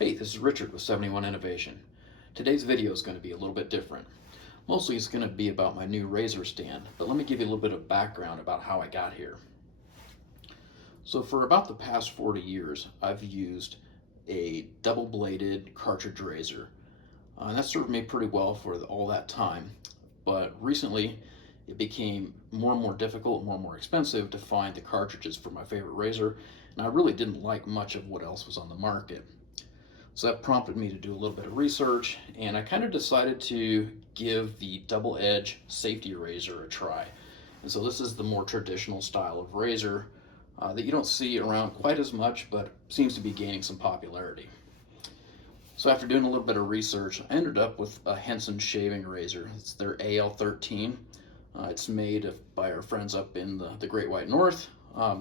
Hey, this is Richard with 71 Innovation. Today's video is going to be a little bit different. Mostly it's going to be about my new razor stand, but let me give you a little bit of background about how I got here. So for about the past 40 years, I've used a double-bladed cartridge razor. And that served me pretty well for all that time, but recently it became more and more difficult, more and more expensive to find the cartridges for my favorite razor, and I really didn't like much of what else was on the market. So that prompted me to do a little bit of research, and I kind of decided to give the double edge safety razor a try. And so this is the more traditional style of razor that you don't see around quite as much, but seems to be gaining some popularity. So after doing a little bit of research, I ended up with a Henson shaving razor. It's their AL13. It's made by our friends up in the Great White North.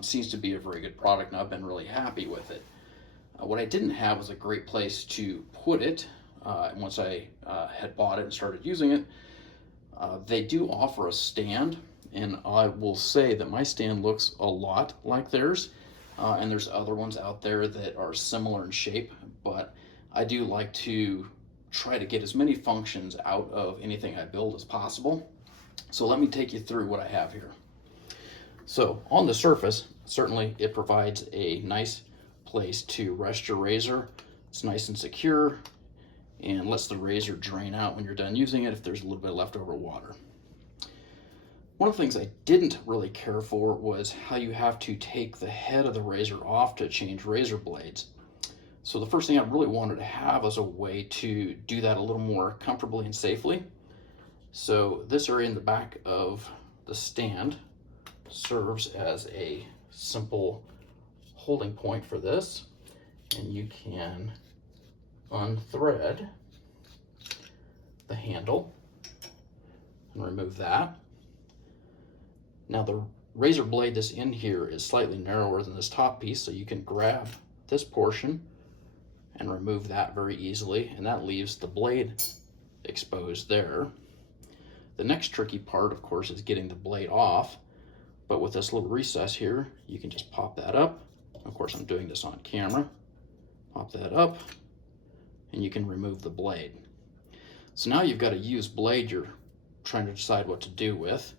Seems to be a very good product, and I've been really happy with it. What I didn't have was a great place to put it. Once I had bought it and started using it, they do offer a stand, and I will say that my stand looks a lot like theirs, and there's other ones out there that are similar in shape, but I do like to try to get as many functions out of anything I build as possible. So let me take you through what I have here. So on the surface, certainly it provides a nice place to rest your razor. It's nice and secure and lets the razor drain out when you're done using it if there's a little bit of leftover water. One of the things I didn't really care for was how you have to take the head of the razor off to change razor blades. So the first thing I really wanted to have was a way to do that a little more comfortably and safely. So this area in the back of the stand serves as a simple holding point for this, and you can unthread the handle and remove that. Now the razor blade that's in here is slightly narrower than this top piece, so you can grab this portion and remove that very easily, and that leaves the blade exposed there. The next tricky part, of course, is getting the blade off, but with this little recess here, you can just pop that up. Of course, I'm doing this on camera. Pop that up, and you can remove the blade. So now you've got a used blade you're trying to decide what to do with.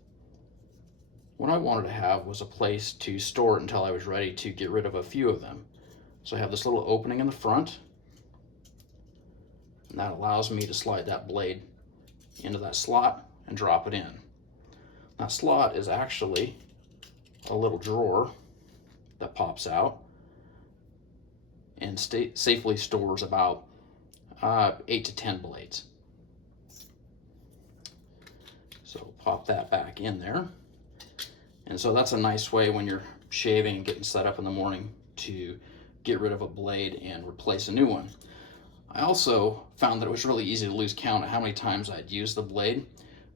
What I wanted to have was a place to store it until I was ready to get rid of a few of them. So I have this little opening in the front, and that allows me to slide that blade into that slot and drop it in. That slot is actually a little drawer that pops out and safely stores about 8 to 10 blades. So pop that back in there. And so that's a nice way when you're shaving and getting set up in the morning to get rid of a blade and replace a new one. I also found that it was really easy to lose count of how many times I'd used the blade.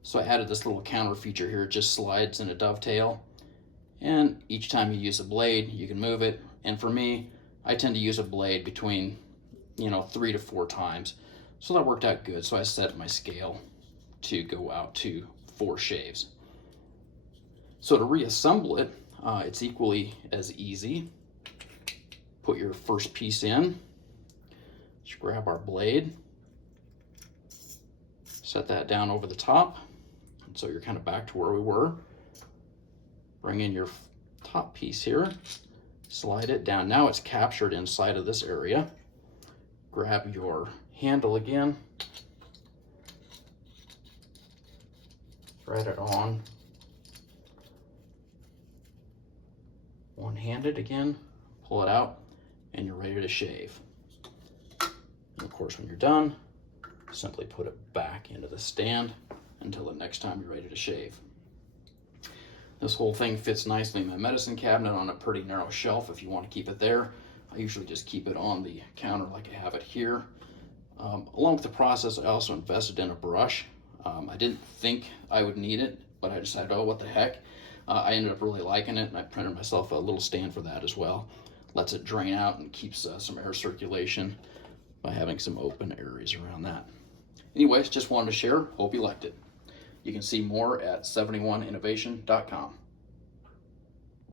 So I added this little counter feature here. It just slides in a dovetail, and each time you use a blade, you can move it. And for me, I tend to use a blade between 3 to 4 times. So that worked out good. So I set my scale to go out to 4 shaves. So to reassemble it, it's equally as easy. Put your first piece in, just grab our blade, set that down over the top, and so you're kind of back to where we were. Bring in your top piece here, slide it down. Now it's captured inside of this area. Grab your handle again, thread it on, one-handed again, pull it out, and you're ready to shave. And of course, when you're done, simply put it back into the stand until the next time you're ready to shave. This whole thing fits nicely in my medicine cabinet on a pretty narrow shelf if you want to keep it there. I usually just keep it on the counter like I have it here. Along with the process, I also invested in a brush. I didn't think I would need it, but I decided, oh, what the heck. I ended up really liking it, and I printed myself a little stand for that as well. Lets it drain out and keeps some air circulation by having some open areas around that. Anyways, just wanted to share. Hope you liked it. You can see more at 71innovation.com.